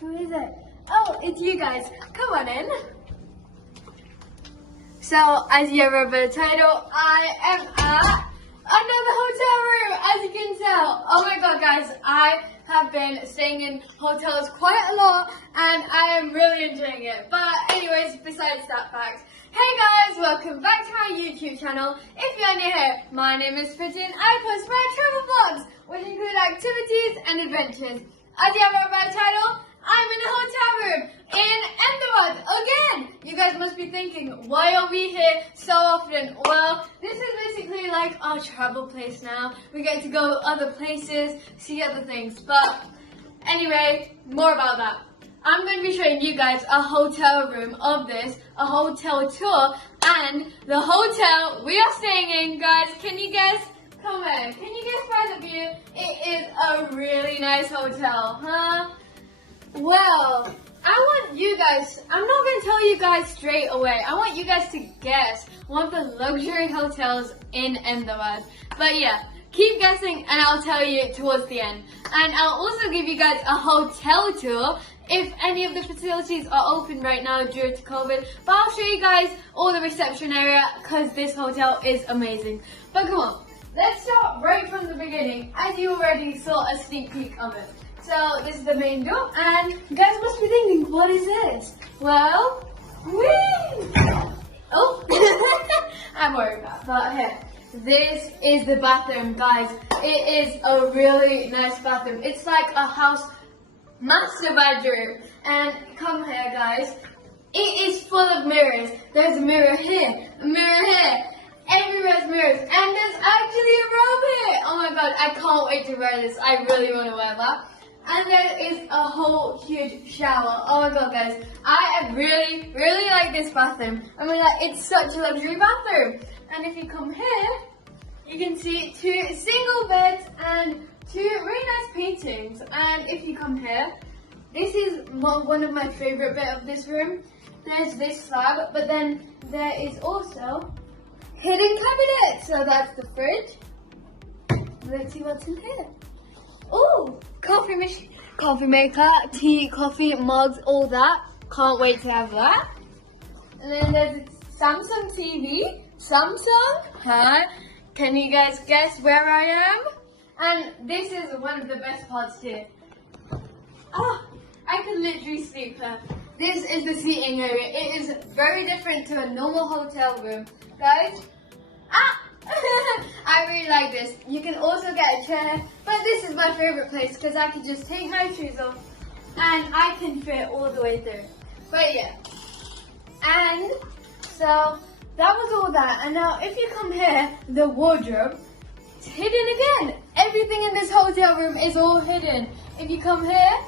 Who is it? Oh, it's you guys. Come on in. So, as you have read by the title, I am at another hotel room, as you can tell. Oh my god, guys, I have been staying in hotels quite a lot, and I am really enjoying it. But anyways, besides that fact, hey guys, welcome back to my YouTube channel. If you're new here, my name is Fitty and I post my travel vlogs, which include activities and adventures. As you have read by the title, I'm in a hotel room in Ahmedabad again. You guys must be thinking, why are we here so often? Well, this is basically like our travel place now. We get to go other places, see other things. But anyway, more about that. I'm going to be showing you guys a hotel room of this, a hotel tour, and the hotel we are staying in, guys. Can you guess? Come on, can you guess by the view? It is a really nice hotel, huh? Well, I want you guys, I'm not going to tell you guys straight away. I want you guys to guess one of the luxury hotels in Ahmedabad. But yeah, keep guessing and I'll tell you towards the end. And I'll also give you guys a hotel tour if any of the facilities are open right now due to COVID. But I'll show you guys all the reception area because this hotel is amazing. But come on, let's start right from the beginning, as you already saw a sneak peek of it. So this is the main door, and you guys must be thinking, what is this? Well, oh, I'm worried about that. But here, this is the bathroom, guys. It is a really nice bathroom. It's like a house master bedroom. And come here, guys. It is full of mirrors. There's a mirror here, a mirror here. Everywhere's mirrors, and there's actually a robe here. Oh my god, I can't wait to wear this. I really want to wear that. And there is a whole huge shower. Oh my god, guys. I really like this bathroom. I mean, like, it's such a luxury bathroom. And if you come here, you can see two single beds and two really nice paintings. And if you come here, this is one of my favorite bit of this room. There's this slab, but then there is also hidden cabinet. So that's the fridge. Let's see what's in here. Oh, coffee machine, coffee maker, tea, coffee, mugs, all that. Can't wait to have that. And then there's a Samsung TV. Samsung? Huh? Can you guys guess where I am? And this is one of the best parts here. Oh, I can literally sleep here. This is the seating area. It is very different to a normal hotel room. Guys, I really like this. You can also get a chair, but this is my favorite place because I can just take my shoes off and I can fit all the way through. But yeah, and so that was all that. And now if you come here, the wardrobe, it's hidden again. Everything in this hotel room is all hidden. If you come here,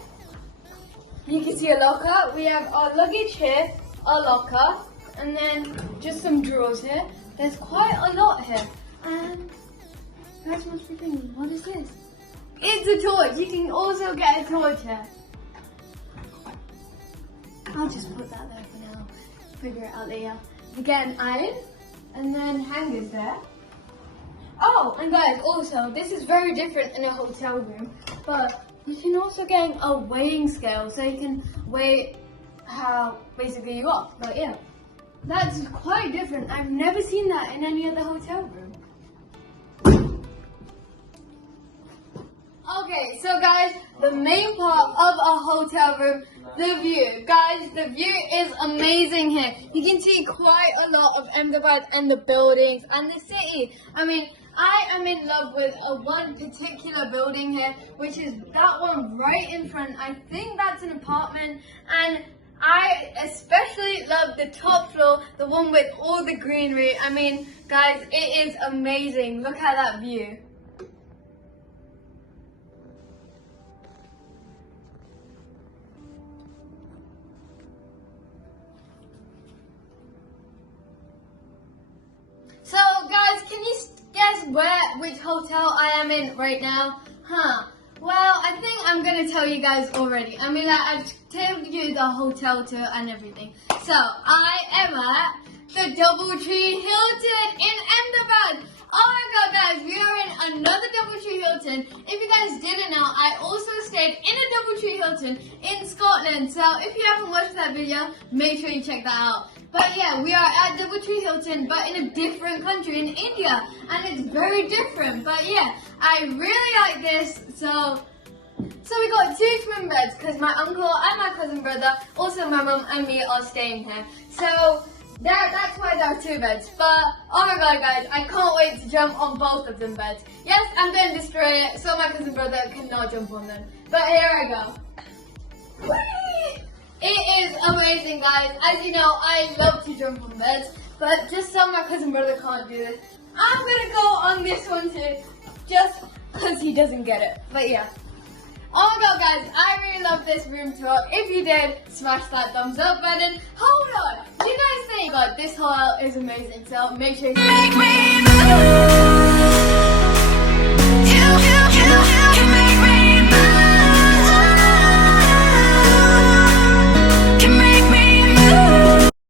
you can see a locker. We have our luggage here, a locker, and then just some drawers here. There's quite a lot here. And you guys must be thinking, what is this? It's a torch. You can also get a torch here. I'll just put that there for now. Figure it out later. You get an iron and then hangers there. Oh, and guys, also, this is very different in a hotel room, but you can also get a weighing scale so you can weigh how basically you are. But yeah. That's quite different. I've never seen that in any other hotel room. Okay, so guys, the main part of a hotel room, the view. Guys, the view is amazing here. You can see quite a lot of Ahmedabad and the buildings and the city. I mean, I am in love with one particular building here, which is that one right in front. I think that's an apartment, and I especially love the top floor, the one with all the greenery. I mean, guys, it is amazing. Look at that view. So, guys, can you guess which hotel I am in right now? Well, I think I'm going to tell you guys already. I mean, I've told you the hotel tour and everything. So, I am at the DoubleTree Hilton in Ahmedabad. Oh my god, guys, we are in another DoubleTree Hilton. If you guys didn't know, I also stayed in a DoubleTree Hilton in Scotland. So if you haven't watched that video, make sure you check that out. But yeah, we are at DoubleTree Hilton, but in a different country, in India. And it's very different. But yeah, I really like this. So we got 2 twin beds because my uncle and my cousin brother, also my mum and me are staying here. So that's why there are 2 beds. But oh my god, guys, I can't wait to jump on both of them beds. Yes, I'm going to destroy it so my cousin brother cannot jump on them. But here I go. Whee! It is amazing, guys. As you know, I love to jump on beds, but just so my cousin brother can't do this, I'm gonna go on this one too, just because he doesn't get it. But yeah. Oh my god, guys, I really love this room tour. If you did, smash that thumbs up button. Hold on, do you guys think, God, this hotel is amazing, so make sure you